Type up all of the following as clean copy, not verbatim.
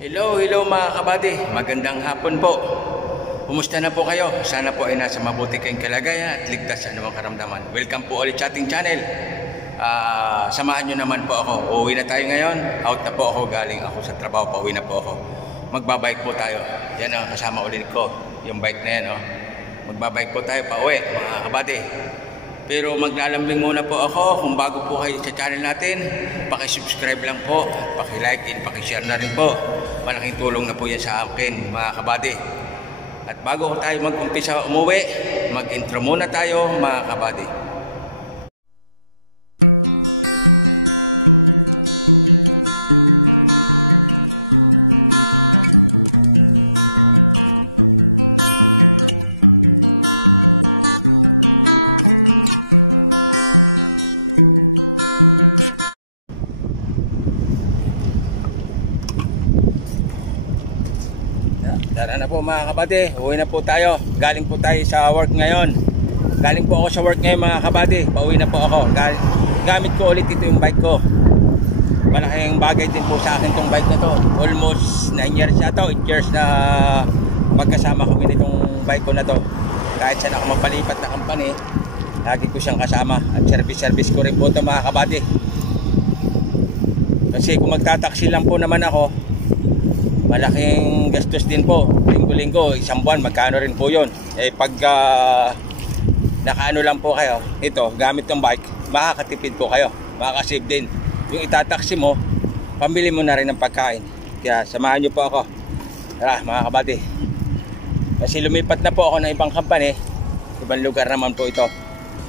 Hello mga kabady, magandang hapon po. Kumusta na po kayo? Sana po ay nasa mabuti kayong kalagayan at ligtas sa anumang karamdaman. Welcome po ulit sa ating channel. Samahan nyo naman po ako. Uuwi na tayo ngayon. Out na po ako, galing ako sa trabaho, pauwi na po ako. Magbabike po tayo. Yan ang kasama ulit ko, yung bike na yan. Oh. Magbabike po tayo pauwi mga kabady. Pero maglalambing muna po ako. Kung bago po kayo sa channel natin, paki-subscribe lang po, paki-like and paki-share na rin po. Malaking tulong na po yan sa akin mga kabady. At bago tayo mag-umpisa umuwi, mag-intro muna tayo mga kabady. Tara na po mga kabady, uwi na po tayo. Galing po tayo sa work ngayon. Galing po ako sa work ngayon mga kabady. Pauwi na po ako. Gamit ko ulit ito yung bike ko. Malaking bagay din po sa akin itong bike na to. Almost 9 years na to, 8 years na magkasama kami nitong bike ko na to. Kahit saan ako mapalipat na company, lagi ko siyang kasama. At service ko rin po ito mga kabady. Kasi kung magtataksi lang po naman ako, malaking gastos din po. Linggo-linggo, isang buwan, magkano rin po yun. Eh pag nakaano lang po kayo, ito, gamit ng bike, makakatipid po kayo, makakasave din. Yung itataksi mo, pambili mo na rin ng pagkain. Kaya samahan nyo po ako. Tara mga kabady. Kasi lumipat na po ako ng ibang company. Ibang lugar naman po ito.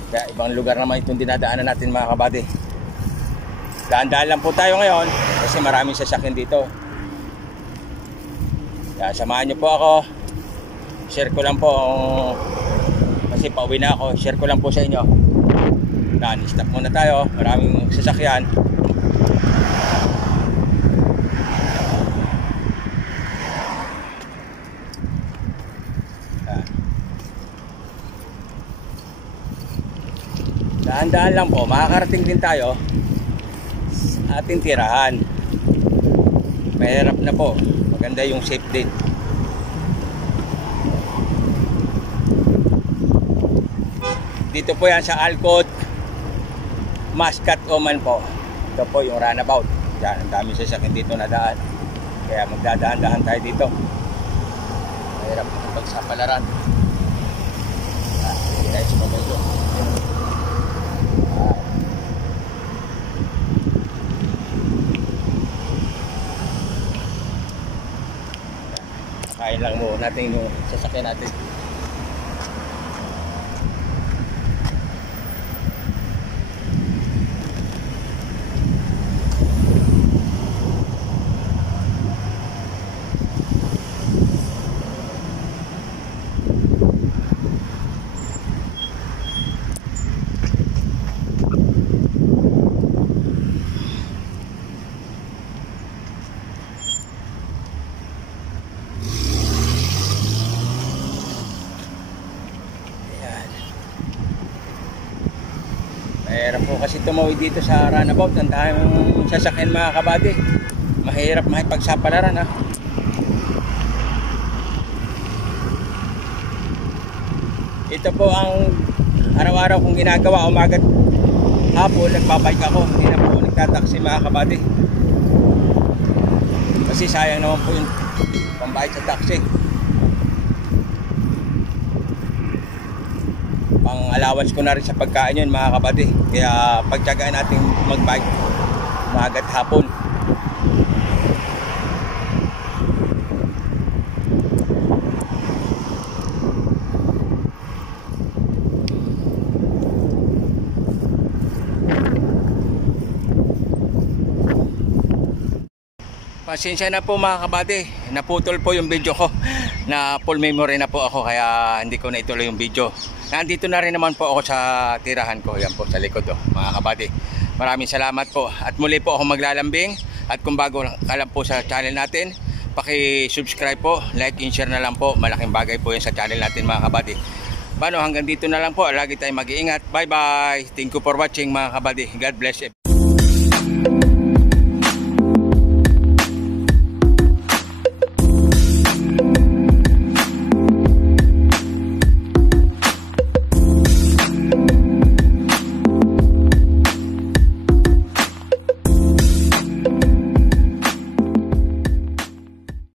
Kaya ibang lugar naman itong dinadaanan natin mga kabady. Daan-daan lang po tayo ngayon kasi maraming sasakyan dito. Kaya samahan nyo po ako. Share ko lang po kasi pauwi na ako. Share ko lang po sa inyo. Stop muna tayo. Maraming sasakyan. Daan-daan lang po. Makakarating din tayo sa ating tirahan. Mahirap na po. Maganda yung safe din. Dito po yan sa Alcott Mascat Oman po. Ito po yung runabout. Yan, ang dami sasakyan dito na daan. Kaya magdadaan-daan tayo dito. Mahirap pagsapalaran. Tayo sa mga ito. Kain lang mo natin yung sasakyan natin. Mahirap po kasi tumawid dito sa runabout. Ang daming sasakyan mga kabady. Mahirap makipagsapalaran ha. Ito po ang araw-araw kong ginagawa. Umagat hapon nagbabike ako. Hindi na po nagtataksi mga kabady. Kasi sayang naman po yung pambayad sa taxi. Pang allowance ko na rin sa pagkain yun mga kabady. Kaya pagtyagaan natin magbike umagat hapon. Pasensya na po mga kabady, naputol po yung video ko. Na full memory na po ako kaya hindi ko na ituloy yung video. Nandito na rin naman po ako sa tirahan ko. Yan po sa likod mga kabady. Maraming salamat po. At muli po ako maglalambing. At kung bago ka lang po sa channel natin, paki-subscribe po, like and share na lang po. Malaking bagay po yan sa channel natin mga kabady. Paano, hanggang dito na lang po. Lagi tayong mag-iingat. Bye bye. Thank you for watching mga kabady. God bless you.